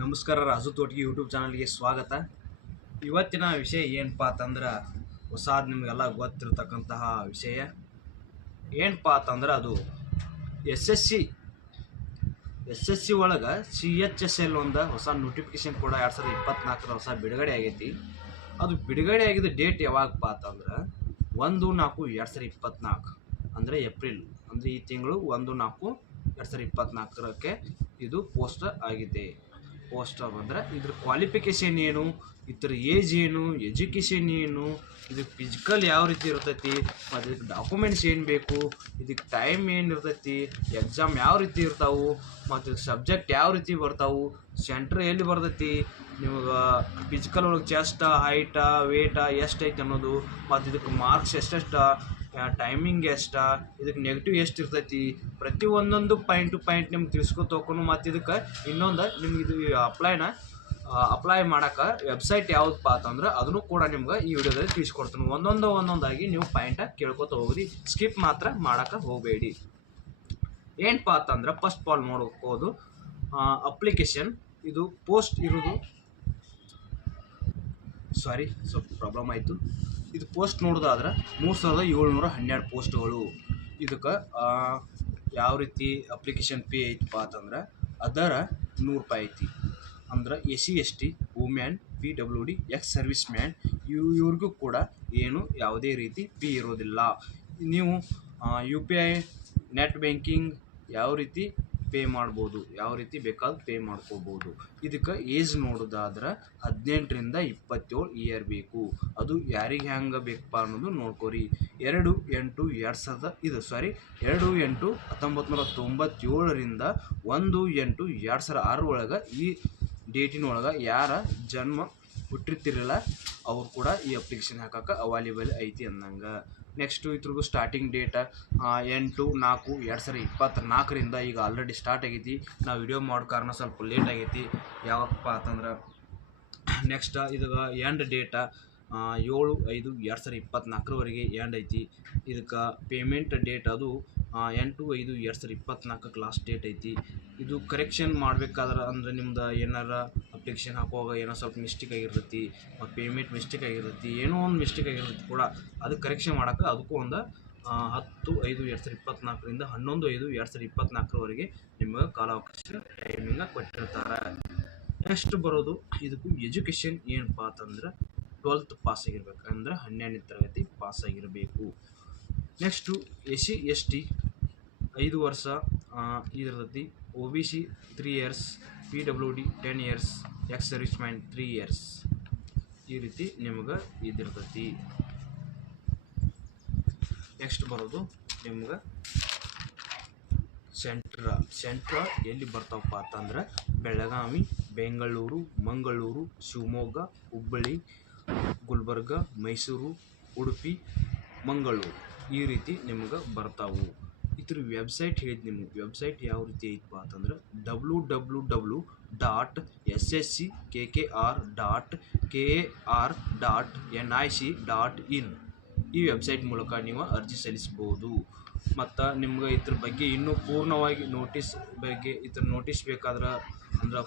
ನಮಸ್ಕಾರ. ರಾಜು ತೋಟಗಿ ಯೂಟ್ಯೂಬ್ ಚಾನಲ್ಗೆ ಸ್ವಾಗತ. ಇವತ್ತಿನ ವಿಷಯ ಏನಪ್ಪ ಅಂತಂದ್ರೆ ಹೊಸಾದ್ ನಿಮಗೆಲ್ಲ ಗೊತ್ತಿರತಕ್ಕಂತಹ ವಿಷಯ ಏನಪ್ಪ ಅಂತಂದ್ರೆ ಅದು ಎಸ್ ಎಸ್ ಸಿ ಒಳಗೆ CHSL ಒಂದು ಹೊಸ ನೋಟಿಫಿಕೇಶನ್ ಕೂಡ 2024 ಹೊಸ ಬಿಡುಗಡೆ ಆಗೈತಿ. ಅದು ಬಿಡುಗಡೆ ಆಗಿದ್ದ ಡೇಟ್ ಯಾವಾಗಪ್ಪ ಅಂತಂದ್ರೆ 1/4/2024 ಅಂದರೆ ಏಪ್ರಿಲ್, ಅಂದರೆ ಈ ತಿಂಗಳು 1/4/2024 ಇದು ಪೋಸ್ಟ್ ಆಗಿದೆ. ಪೋಸ್ಟ್ ಅಂದರೆ ಇದ್ರ ಕ್ವಾಲಿಫಿಕೇಷನ್ ಏನು, ಇದ್ರ ಏಜ್ ಏನು, ಎಜುಕೇಷನ್ ಏನು, ಇದಕ್ಕೆ ಫಿಸಿಕಲ್ ಯಾವ ರೀತಿ ಇರ್ತೈತಿ, ಮತ್ತು ಇದಕ್ಕೆ ಡಾಕ್ಯುಮೆಂಟ್ಸ್ ಏನು ಬೇಕು, ಇದಕ್ಕೆ ಟೈಮ್ ಏನು ಇರ್ತೈತಿ, ಎಕ್ಸಾಮ್ ಯಾವ ರೀತಿ ಇರ್ತಾವೆ, ಮತ್ತು ಇದಕ್ಕೆ ಸಬ್ಜೆಕ್ಟ್ ಯಾವ ರೀತಿ ಬರ್ತಾವೆ, ಸೆಂಟ್ರ್ ಎಲ್ಲಿ ಬರ್ತೈತಿ, ನಿಮಗೆ ಫಿಸಿಕಲ್ ಒಳಗೆ ಚೆಸ್ಟ್ ಹೈಟ ವೇಟ ಎಷ್ಟು ಐತೆ ಅನ್ನೋದು, ಮತ್ತು ಇದಕ್ಕೆ ಮಾರ್ಕ್ಸ್ ಎಷ್ಟೆಷ್ಟು, ಟೈಮಿಂಗ್ ಎಷ್ಟು, ಇದಕ್ಕೆ ನೆಗೆಟಿವ್ ಎಷ್ಟು ಇರ್ತೈತಿ, ಪ್ರತಿ ಒಂದೊಂದು ಪಾಯಿಂಟ್ ಟು ಪಾಯಿಂಟ್ ನಿಮ್ಗೆ ತಿಳಿಸ್ಕೊತ ಹೋಗೋನು. ಮತ್ತು ಇದಕ್ಕೆ ಇನ್ನೊಂದು ನಿಮ್ಗೆ ಇದು ಅಪ್ಲೈ ಮಾಡೋಕೆ ವೆಬ್ಸೈಟ್ ಯಾವುದಪ್ಪ ಅಂತಂದ್ರೆ ಅದನ್ನು ಕೂಡ ನಿಮ್ಗೆ ಈ ವಿಡಿಯೋದಲ್ಲಿ ತಿಳಿಸ್ಕೊಡ್ತೀನಿ. ಒಂದೊಂದಾಗಿ ನೀವು ಪಾಯಿಂಟ ಕೇಳ್ಕೊತ ಹೋಗ್ರಿ, ಸ್ಕಿಪ್ ಮಾತ್ರ ಮಾಡೋಕೆ ಹೋಗಬೇಡಿ. ಏನಪ್ಪ ಅಂತಂದ್ರೆ ಫಸ್ಟ್ ಆಫ್ ಆಲ್ ನೋಡ್ಕೋದು ಅಪ್ಲಿಕೇಶನ್. ಇದು ಪೋಸ್ಟ್ ಇರೋದು, ಸ್ವಲ್ಪ ಪ್ರಾಬ್ಲಮ್ ಆಯಿತು. ಇದು ಪೋಸ್ಟ್ ನೋಡೋದಾದ್ರೆ 3712 ಪೋಸ್ಟ್ಗಳು. ಇದಕ್ಕೆ ಯಾವ ರೀತಿ ಅಪ್ಲಿಕೇಶನ್ ಫೀ ಐತಪ್ಪ ಅಂತಂದ್ರೆ ಅದರ 100 ರೂಪಾಯಿ ಐತಿ. ಅಂದ್ರೆ SC/ST, women, PWD, ex service man ಇವ್ರಿಗೂ ಕೂಡ ಏನು ಯಾವುದೇ ರೀತಿ ಫೀ ಇರೋದಿಲ್ಲ. ನೀವು UPI, ನೆಟ್ ಬ್ಯಾಂಕಿಂಗ್ ಯಾವ ರೀತಿ ಪೇ ಮಾಡ್ಬೋದು, ಯಾವ ರೀತಿ ಬೇಕಾದ್ರೂ ಪೇ ಮಾಡ್ಕೋಬೋದು. ಇದಕ್ಕೆ ಏಜ್ ನೋಡೋದಾದ್ರೆ 18ರಿಂದ 27 ಇಯರ್ ಬೇಕು. ಅದು ಯಾರಿಗೆ ಹೆಂಗೆ ಬೇಕಪ್ಪ ಅನ್ನೋದು ನೋಡ್ಕೊರಿ. 2/8/1997ರಿಂದ 1/8/2006 ಒಳಗೆ ಈ ಡೇಟಿನೊಳಗೆ ಯಾರ ಜನ್ಮ ಹುಟ್ಟಿರ್ತಿರಲ್ಲ ಅವ್ರು ಕೂಡ ಈ ಅಪ್ಲಿಕೇಶನ್ ಹಾಕಕ್ಕೆ ಅವೈಲೇಬಲ್ ಐತಿ ಅಂದಂಗೆ. ನೆಕ್ಸ್ಟು ಇದ್ರಿಗೂ ಸ್ಟಾರ್ಟಿಂಗ್ ಡೇಟ 8/4/2024ರಿಂದ ಈಗ ಆಲ್ರೆಡಿ ಸ್ಟಾರ್ಟ್ ಆಗೈತಿ. ನಾವು ವಿಡಿಯೋ ಮಾಡೋ ಕಾರಣ ಸ್ವಲ್ಪ ಲೇಟ್ ಆಗೈತಿ. ಯಾವಪ್ಪ ಅಂತಂದ್ರೆ ನೆಕ್ಸ್ಟ್ ಇದಕ್ಕೆ ಎಂಡ್ ಡೇಟ 7/5/2024ವರೆಗೆ ಎಂಡ್ ಐತಿ. ಇದಕ್ಕೆ ಪೇಮೆಂಟ್ ಡೇಟ್ ಅದು 8/5/2024 ಲಾಸ್ಟ್ ಡೇಟ್ ಐತಿ. ಇದು ಕರೆಕ್ಷನ್ ಮಾಡಬೇಕಾದ್ರೆ ಅಂದರೆ ನಿಮ್ದು ಏನಾರ ಅಪ್ಲಿಕೇಶನ್ ಹಾಕುವಾಗ ಏನೋ ಸ್ವಲ್ಪ ಮಿಸ್ಟೇಕ್ ಆಗಿರ್ತೈತಿ, ಮತ್ತು ಪೇಮೆಂಟ್ ಮಿಸ್ಟೇಕ್ ಆಗಿರ್ತೈತಿ, ಏನೋ ಒಂದು ಮಿಸ್ಟೇಕ್ ಆಗಿರ್ತೈತಿ ಕೂಡ, ಅದು ಕರೆಕ್ಷನ್ ಮಾಡೋಕೆ ಅದಕ್ಕೂ ಒಂದು 10/5/2024ರಿಂದ 11/5/2024ವರೆಗೆ ನಿಮಗೆ ಕಾಲಾವಕಾಶ ಟೈಮಿಂಗ ಕೊಟ್ಟಿರ್ತಾರೆ. ನೆಕ್ಸ್ಟ್ ಬರೋದು ಇದಕ್ಕೂ ಎಜುಕೇಷನ್ ಏನಪ್ಪ ಅಂತಂದ್ರೆ 12th ಪಾಸ್ ಆಗಿರ್ಬೇಕು, ಅಂದರೆ 12ನೇ ತರಗತಿ ಪಾಸ್ ಆಗಿರಬೇಕು. ನೆಕ್ಸ್ಟು SC/ST 5 ವರ್ಷ ಇದಿರ್ತೈತಿ, OBC 3 years, PWD 10 years, ex service man 3 years. ಈ ರೀತಿ ನಿಮ್ಗೆ ಇದಿರ್ತೈತಿ. ನೆಕ್ಸ್ಟ್ ಬರೋದು ನಿಮ್ಗೆ ಸೆಂಟ್ರ ಎಲ್ಲಿ ಬರ್ತಾವಪ್ಪ ಅಂತಂದ್ರೆ ಬೆಳಗಾವಿ, ಬೆಂಗಳೂರು, ಮಂಗಳೂರು, ಶಿವಮೊಗ್ಗ, ಹುಬ್ಬಳ್ಳಿ, ಗುಲ್ಬರ್ಗ, ಮೈಸೂರು, ಉಡುಪಿ, ಮಂಗಳೂರು ಈ ರೀತಿ ನಿಮ್ಗೆ ಬರ್ತಾವು. ಇದ್ರ ವೆಬ್ಸೈಟ್ ಹೇಳಿದ್ ನಿಮ್ಗೆ. ವೆಬ್ಸೈಟ್ ಯಾವ ರೀತಿ ಐತಪ್ಪ ಅಂತಂದ್ರೆ www.ssckar.kar.nic.in ಈ ವೆಬ್ಸೈಟ್ ಮೂಲಕ ನೀವು ಅರ್ಜಿ ಸಲ್ಲಿಸ್ಬೋದು. ಮತ್ತು ನಿಮ್ಗೆ ಇದ್ರ ಬಗ್ಗೆ ಇನ್ನೂ ಪೂರ್ಣವಾಗಿ ನೋಟಿಸ್ ಬೇಕಾದ್ರೆ, ಅಂದ್ರೆ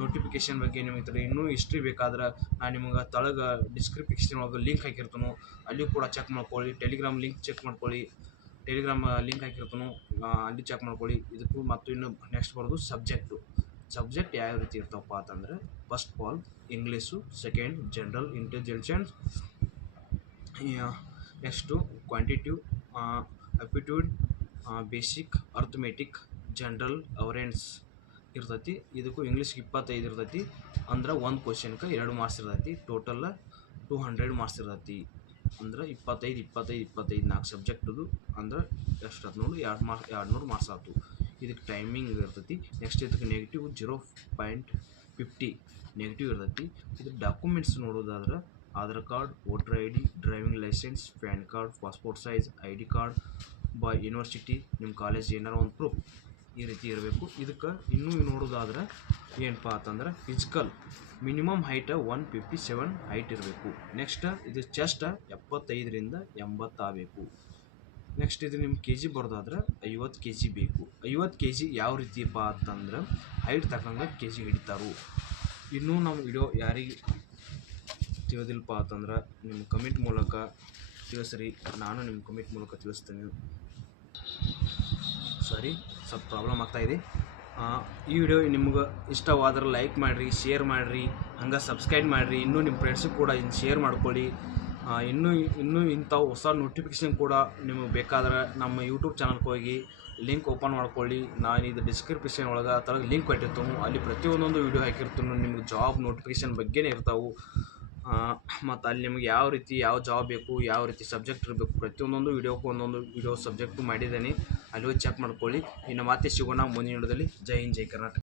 ನೋಟಿಫಿಕೇಷನ್ ಬಗ್ಗೆ ನಿಮಗೆ ಇದ್ರ ಇನ್ನೂ ಹಿಸ್ಟ್ರಿ ಬೇಕಾದ್ರೆ ನಾನು ನಿಮ್ಗೆ ತಳಗೆ ಡಿಸ್ಕ್ರಿಪ್ಷನ್ ಒಳಗೆ ಲಿಂಕ್ ಹಾಕಿರ್ತಾನು, ಅಲ್ಲಿ ಕೂಡ ಚೆಕ್ ಮಾಡ್ಕೊಳ್ಳಿ. ಟೆಲಿಗ್ರಾಮ್ ಲಿಂಕ್ ಹಾಕಿರ್ತಾನು, ಅಲ್ಲಿ ಚೆಕ್ ಮಾಡ್ಕೊಳ್ಳಿ. ಇದಕ್ಕೂ ಮತ್ತು ಇನ್ನು ನೆಕ್ಸ್ಟ್ ಬರೋದು ಸಬ್ಜೆಕ್ಟ್ ಯಾವ ರೀತಿ ಇರ್ತಾವಪ್ಪ ಅಂತಂದರೆ first of all English, second general intelligence, next quantitative aptitude, basic arithmetic, general awareness ಇರ್ತೈತಿ. ಇದಕ್ಕೂ ಇಂಗ್ಲೀಷ್ಗೆ 25 ಇರ್ತೈತಿ, ಅಂದ್ರೆ ಒಂದು ಕ್ವಶನ್ಗೆ 2 ಮಾರ್ಕ್ಸ್ ಇರ್ತೈತಿ. ಟೋಟಲ್ 200 ಮಾರ್ಕ್ಸ್ ಇರ್ತೈತಿ. ಅಂದ್ರೆ 25 4 ಸಬ್ಜೆಕ್ಟದು ಅಂದ್ರೆ ಎಷ್ಟು ಆಯ್ತು ನೋಡಿ, 200 ಮಾರ್ಕ್ಸ್ ಆಯ್ತು. ಇದಕ್ಕೆ ಟೈಮಿಂಗ್ ಇರ್ತೈತಿ. ನೆಕ್ಸ್ಟ್ ಇದಕ್ಕೆ ನೆಗೆಟಿವ್ 0.50 ನೆಗೆಟಿವ್ ಇರ್ತೈತಿ. ಇದಕ್ಕೆ ಡಾಕ್ಯುಮೆಂಟ್ಸ್ ನೋಡೋದಾದ್ರೆ Aadhaar card, voter ID, driving licence, PAN card, passport size ID card, by university, ನಿಮ್ಮ ಕಾಲೇಜ್ ಏನಾರ ಒಂದು ಪ್ರೂಫ್ ಈ ರೀತಿ ಇರಬೇಕು. ಇದಕ್ಕೆ ಇನ್ನೂ ನೋಡೋದಾದ್ರೆ ಏನಪ್ಪ ಅಂತಂದ್ರೆ ಫಿಸಿಕಲ್ ಮಿನಿಮಮ್ ಹೈಟ್ 157 ಹೈಟ್ ಇರಬೇಕು. ನೆಕ್ಸ್ಟ್ ಇದು ಚೆಸ್ಟ್ 75ರಿಂದ 80 ಆಗಬೇಕು. ನೆಕ್ಸ್ಟ್ ಇದು ನಿಮ್ಮ ಕೆ ಜಿ ಬರೋದಾದ್ರೆ 50 kg ಬೇಕು. 50 kg ಯಾವ ರೀತಿಯಪ್ಪ ಅಂತಂದ್ರೆ ಹೈಟ್ ತಕ್ಕಂಗೆ ಕೆ ಜಿ ಹಿಡಿತಾರು. ಇನ್ನೂ ನಮ್ಮ ವಿಡಿಯೋ ಯಾರಿಗೆ ತಿಳಿದಿಲ್ಲಪ್ಪ ಅಂತಂದ್ರೆ ನಿಮ್ಮ ಕಮೆಂಟ್ ಮೂಲಕ ತಿಳಿಸ್ರಿ, ನಾನು ನಿಮ್ಮ ಕಮೆಂಟ್ ಮೂಲಕ ತಿಳಿಸ್ತೀನಿ. ಸಾರಿ, ಸ್ವಲ್ಪ ಪ್ರಾಬ್ಲಮ್ ಆಗ್ತಾಯಿದೆ. ಈ ವಿಡಿಯೋ ನಿಮ್ಗೆ ಇಷ್ಟವಾದ್ರೆ ಲೈಕ್ ಮಾಡಿರಿ, ಶೇರ್ ಮಾಡಿರಿ, ಹಂಗೆ ಸಬ್ಸ್ಕ್ರೈಬ್ ಮಾಡಿರಿ. ಇನ್ನೂ ನಿಮ್ಮ ಫ್ರೆಂಡ್ಸಿಗೆ ಕೂಡ ಇನ್ನು ಶೇರ್ ಮಾಡ್ಕೊಳ್ಳಿ. ಇನ್ನೂ ಇಂಥ ಹೊಸ ನೋಟಿಫಿಕೇಷನ್ ಕೂಡ ನಿಮಗೆ ಬೇಕಾದ್ರೆ ನಮ್ಮ ಯೂಟ್ಯೂಬ್ ಚಾನಲ್ಗೆ ಹೋಗಿ ಲಿಂಕ್ ಓಪನ್ ಮಾಡ್ಕೊಳ್ಳಿ. ನಾನು ಇದು ಡಿಸ್ಕ್ರಿಪ್ಷನ್ ಒಳಗೆ ತಳಗೆ ಲಿಂಕ್ ಕೊಟ್ಟಿರ್ತೀನಿ. ಅಲ್ಲಿ ಪ್ರತಿಯೊಂದೊಂದು ವೀಡಿಯೋ ಹಾಕಿರ್ತೀನಿ. ನಿಮ್ಗೆ ಜಾಬ್ ನೋಟಿಫಿಕೇಷನ್ ಬಗ್ಗೆನೇ ಇರ್ತಾವೆ. ಮತ್ತು ಅಲ್ಲಿ ನಿಮ್ಗೆ ಯಾವ ರೀತಿ ಯಾವ ಜಾಬ್ ಬೇಕು, ಯಾವ ರೀತಿ ಸಬ್ಜೆಕ್ಟ್ ಇರಬೇಕು, ಪ್ರತಿಯೊಂದೊಂದು ವೀಡಿಯೋಕ್ಕೂ ಒಂದೊಂದು ವೀಡಿಯೋ ಸಬ್ಜೆಕ್ಟು ಮಾಡಿದ್ದೇನೆ. ಅಲ್ಲಿ ಹೋಗಿ ಚೆಕ್ ಮಾಡ್ಕೊಳ್ಳಿ. ಇನ್ನು ಮತ್ತೆ ಸಿಗೋಣ ಮುಂದಿನ ವಿಡಿಯೋದಲ್ಲಿ. ಜೈ ಹಿಂದ್, ಜೈ ಕರ್ನಾಟಕ.